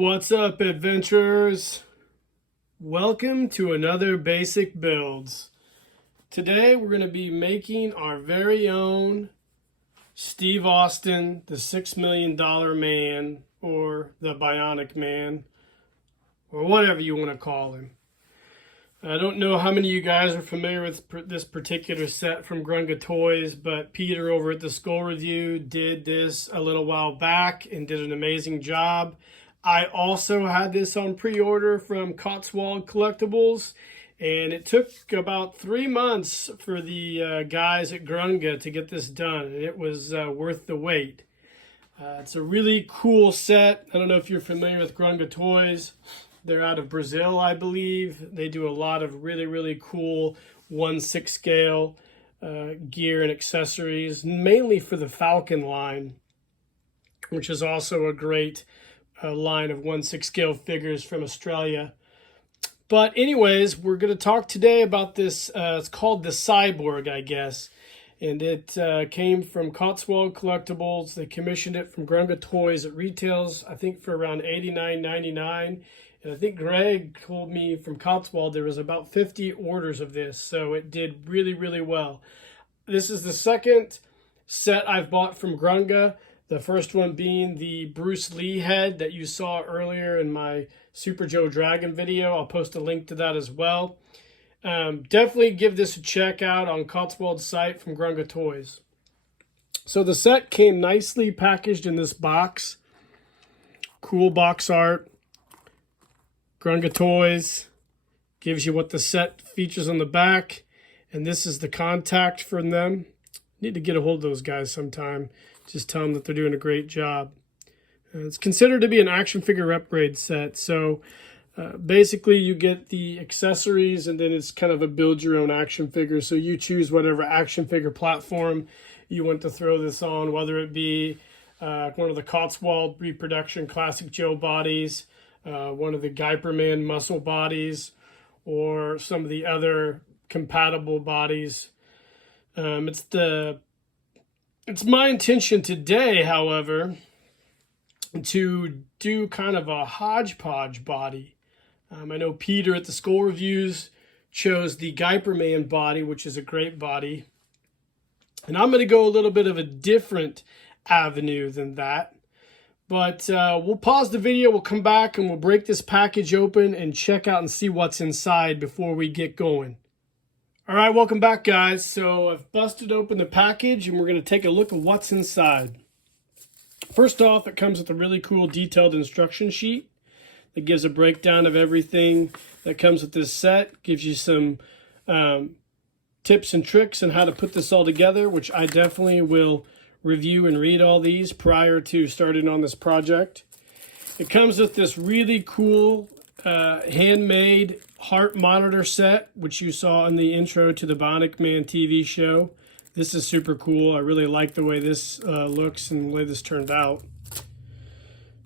What's up, adventurers? Welcome to another Basic Builds. Today we're going to be making our very own Steve Austin, the $6 Million Man, or the Bionic Man, or whatever you want to call him. I don't know how many of you guys are familiar with this particular set from Grunga Toys, but Peter over at the Skull Review did this a little while back and did an amazing job. I also had this on pre-order from Cotswold Collectibles, and it took about 3 months for the guys at Grunga to get this done, and it was worth the wait. It's a really cool set. I don't know if you're familiar with Grunga Toys. They're out of Brazil, I believe. They do a lot of really cool 1/6 scale gear and accessories, mainly for the Falcon line, which is also a great line of 1/6 scale figures from Australia. But anyways, we're going to talk today about this. It's called the Cyborg, I guess. And it came from Cotswold Collectibles. They commissioned it from Grunga Toys. It retails, I think, for around $89.99. And I think Greg told me from Cotswold there was about 50 orders of this. So it did really well. This is the second set I've bought from Grunga. The first one being the Bruce Lee head that you saw earlier in my Super Joe Dragon video. I'll post a link to that as well. Definitely give this a check out on Cotswold's site from Grunga Toys. So the set came nicely packaged in this box. Cool box art. Grunga Toys gives you what the set features on the back. And this is the contact from them. Need to get a hold of those guys sometime. Just tell them that they're doing a great job. It's considered to be an action figure upgrade set. So basically you get the accessories and then it's kind of a build your own action figure. So you choose whatever action figure platform you want to throw this on, whether it be one of the Cotswold reproduction Classic Joe bodies, one of the Guyper Man muscle bodies, or some of the other compatible bodies. It's my intention today, however, to do kind of a hodgepodge body. I know Peter at the Skull Reviews chose the Guyper Man body, which is a great body. And I'm going to go a little bit of a different avenue than that. But we'll pause the video, we'll come back, and we'll break this package open and check out and see what's inside before we get going. All right, welcome back, guys. So I've busted open the package, and we're going to take a look at what's inside. First off, it comes with a really cool detailed instruction sheet that gives a breakdown of everything that comes with this set. Gives you some tips and tricks on how to put this all together, which I definitely will review and read all these prior to starting on this project. It comes with this really cool handmade heart monitor set, which you saw in the intro to the Bionic Man TV show. This is super cool. I really like the way this looks and the way this turned out.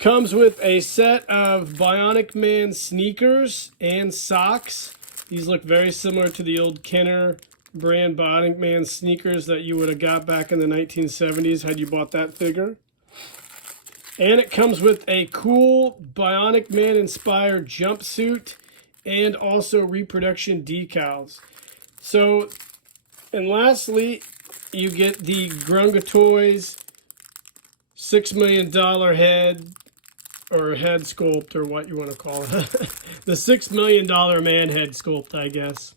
Comes with a set of Bionic Man sneakers and socks. These look very similar to the old Kenner brand Bionic Man sneakers that you would have got back in the 1970s had you bought that figure. And it comes with a cool Bionic Man inspired jumpsuit and also reproduction decals. So, and lastly, you get the Grunga Toys $6 Million head, or head sculpt, or what you want to call it. The $6 Million Man head sculpt, I guess.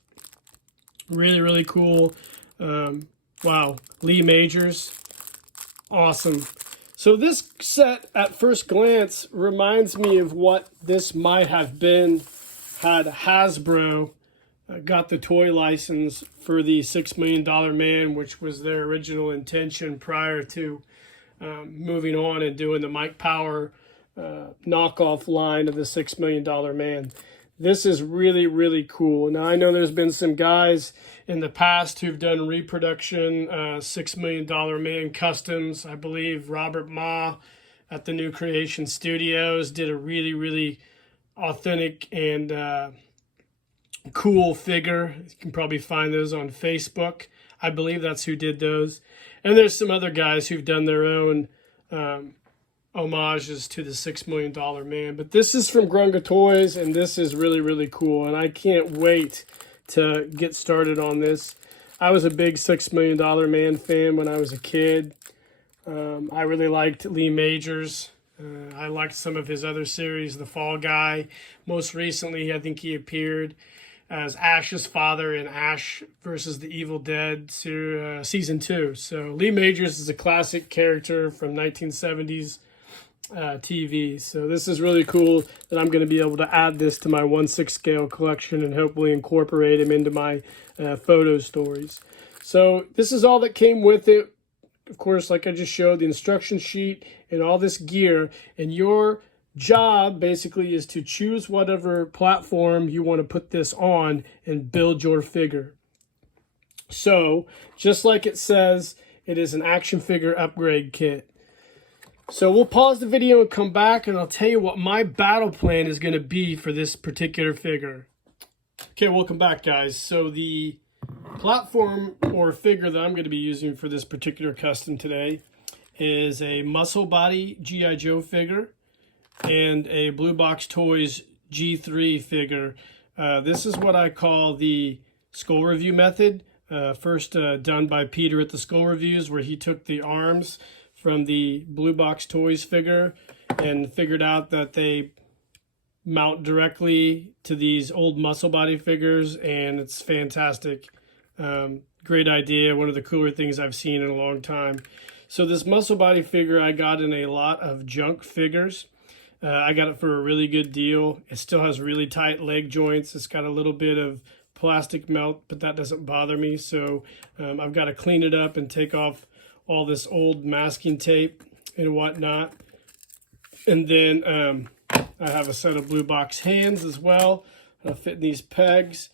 Really cool. Wow, Lee Majors. Awesome. So this set, at first glance, reminds me of what this might have been had Hasbro got the toy license for the $6 Million Man, which was their original intention prior to moving on and doing the Mike Power knockoff line of the $6 Million Man. This is really cool. Now, I know there's been some guys in the past who've done reproduction $6 Million Man customs. I believe Robert Ma at the New Creation Studios did a really authentic and cool figure. You can probably find those on Facebook. I believe that's who did those. And there's some other guys who've done their own homages to the $6 Million Man. But this is from Grunga Toys, and this is really, really cool. And I can't wait to get started on this. I was a big $6 Million Man fan when I was a kid. I really liked Lee Majors. I liked some of his other series, The Fall Guy. Most recently, I think he appeared as Ash's father in Ash versus the Evil Dead season 2. So Lee Majors is a classic character from 1970s TV. So this is really cool that I'm going to be able to add this to my 1/6 scale collection and hopefully incorporate him into my photo stories. So this is all that came with it. Of course, like I just showed, the instruction sheet and all this gear, and your job basically is to choose whatever platform you want to put this on and build your figure. So just like it says, it is an action figure upgrade kit. So we'll pause the video and come back, and I'll tell you what my battle plan is going to be for this particular figure. Okay, welcome back, guys. So the platform or figure that I'm going to be using for this particular custom today is a Muscle Body G.I. Joe figure and a Blue Box Toys G3 figure. This is what I call the skull review method. First done by Peter at the Skull Reviews, where he took the arms from the Blue Box Toys figure and figured out that they mount directly to these old Muscle Body figures, and it's fantastic. Great idea. One of the cooler things I've seen in a long time. So this Muscle Body figure I got in a lot of junk figures. I got it for a really good deal. It still has really tight leg joints. It's got a little bit of plastic melt, but that doesn't bother me. So I've got to clean it up and take off all this old masking tape and whatnot. And then I have a set of Blue Box hands as well. Fit in these pegs.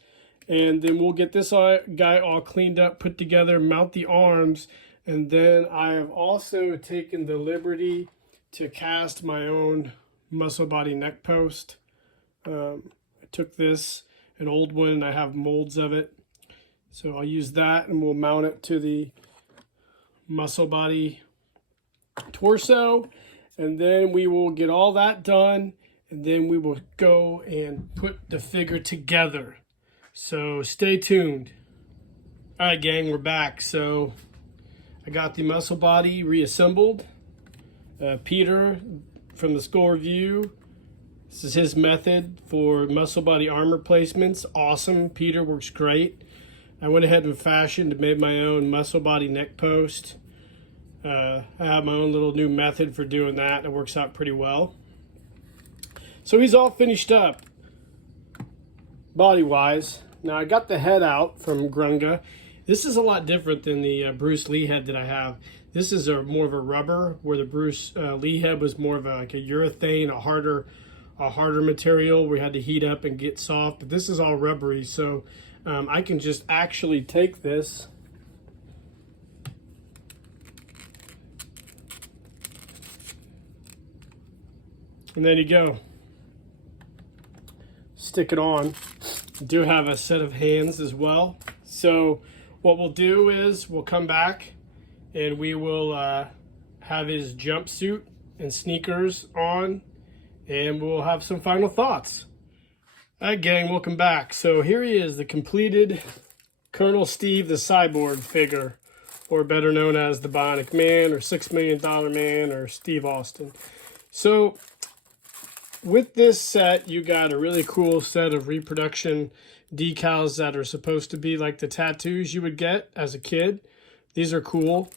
And then we'll get this guy all cleaned up, put together, mount the arms. And then I have also taken the liberty to cast my own Muscle Body neck post. I took this, an old one, and I have molds of it. So I'll use that, and we'll mount it to the Muscle Body torso. And then we will get all that done, and then we will go and put the figure together. So stay tuned. All right, gang, we're back. So I got the Muscle Body reassembled. Peter from the Skull Review. This is his method for Muscle Body armor placements. Awesome. Peter works great. I went ahead and fashioned and made my own Muscle Body neck post. I have my own little new method for doing that. It works out pretty well. So he's all finished up body-wise. Now I got the head out from Grunga. This is a lot different than the Bruce Lee head that I have. This is more of a rubber, where the Bruce Lee head was more of like a urethane, a harder material. We had to heat up and get soft. But this is all rubbery, so I can just actually take this and there you go. Stick it on. I do have a set of hands as well. So what we'll do is we'll come back and we will have his jumpsuit and sneakers on, and we'll have some final thoughts. All right, gang, welcome back. So here he is, the completed Colonel Steve the Cyborg figure, or better known as the Bionic Man, or $6 Million Man, or Steve Austin. So with this set, you got a really cool set of reproduction decals that are supposed to be like the tattoos you would get as a kid. These are cool.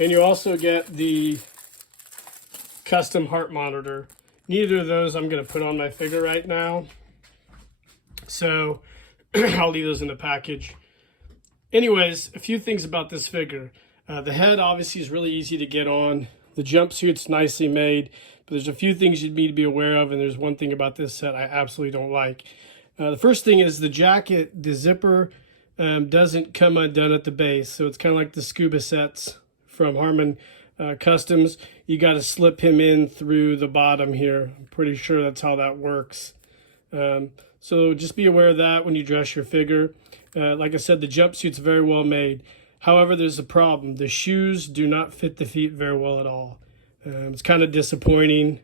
And you also get the custom heart monitor. Neither of those I'm going to put on my figure right now. So I'll leave those in the package. Anyways, a few things about this figure. The head obviously is really easy to get on. The jumpsuit's nicely made, but there's a few things you need to be aware of, and there's one thing about this set I absolutely don't like. The first thing is the jacket, the zipper doesn't come undone at the base, so it's kind of like the scuba sets from Harmon Customs. You got to slip him in through the bottom here. I'm pretty sure that's how that works. So just be aware of that when you dress your figure. Like I said, the jumpsuit's very well made. However, there's a problem. The shoes do not fit the feet very well at all. It's kind of disappointing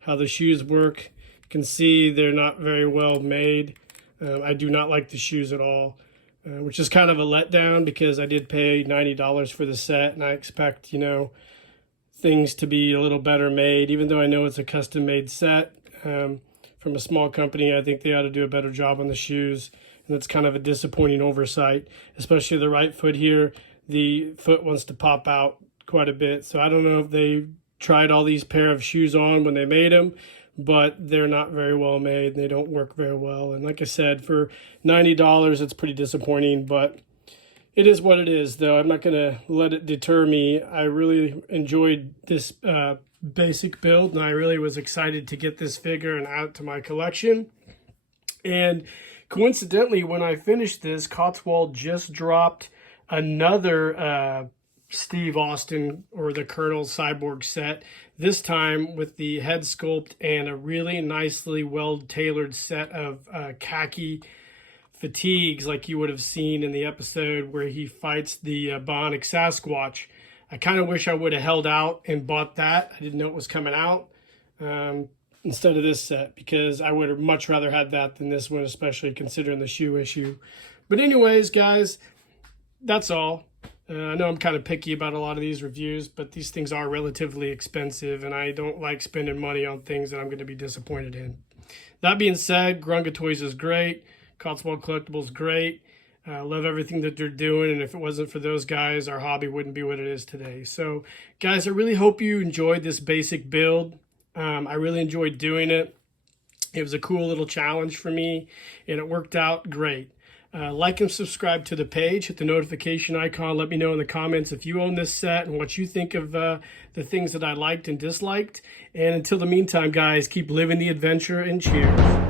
how the shoes work. You can see they're not very well made. I do not like the shoes at all, which is kind of a letdown because I did pay $90 for the set, and I expect, you know, things to be a little better made. Even though I know it's a custom made set from a small company, I think they ought to do a better job on the shoes, and it's kind of a disappointing oversight, especially the right foot here. The foot wants to pop out quite a bit, so I don't know if they tried all these pair of shoes on when they made them, but they're not very well made. They don't work very well, and like I said, for $90 it's pretty disappointing, but it is what it is, though. I'm not going to let it deter me. I really enjoyed this basic build, and I really was excited to get this figure and add it to my collection. And coincidentally, when I finished this, Cotswold just dropped another Steve Austin or the Colonel Cyborg set, this time with the head sculpt and a really nicely well-tailored set of khaki fatigues like you would have seen in the episode where he fights the Bionic Sasquatch. I kind of wish I would have held out and bought that. I didn't know it was coming out instead of this set, because I would have much rather had that than this one, especially considering the shoe issue. But anyways, guys, that's all. I know I'm kind of picky about a lot of these reviews, but these things are relatively expensive, and I don't like spending money on things that I'm going to be disappointed in. That being said, Grunga Toys is great. Cotswold Collectibles, great. Love everything that they're doing, and if it wasn't for those guys, our hobby wouldn't be what it is today. So, guys, I really hope you enjoyed this basic build. I really enjoyed doing it. It was a cool little challenge for me, and it worked out great. Like and subscribe to the page. Hit the notification icon. Let me know in the comments if you own this set and what you think of the things that I liked and disliked. And until the meantime, guys, keep living the adventure, and cheers.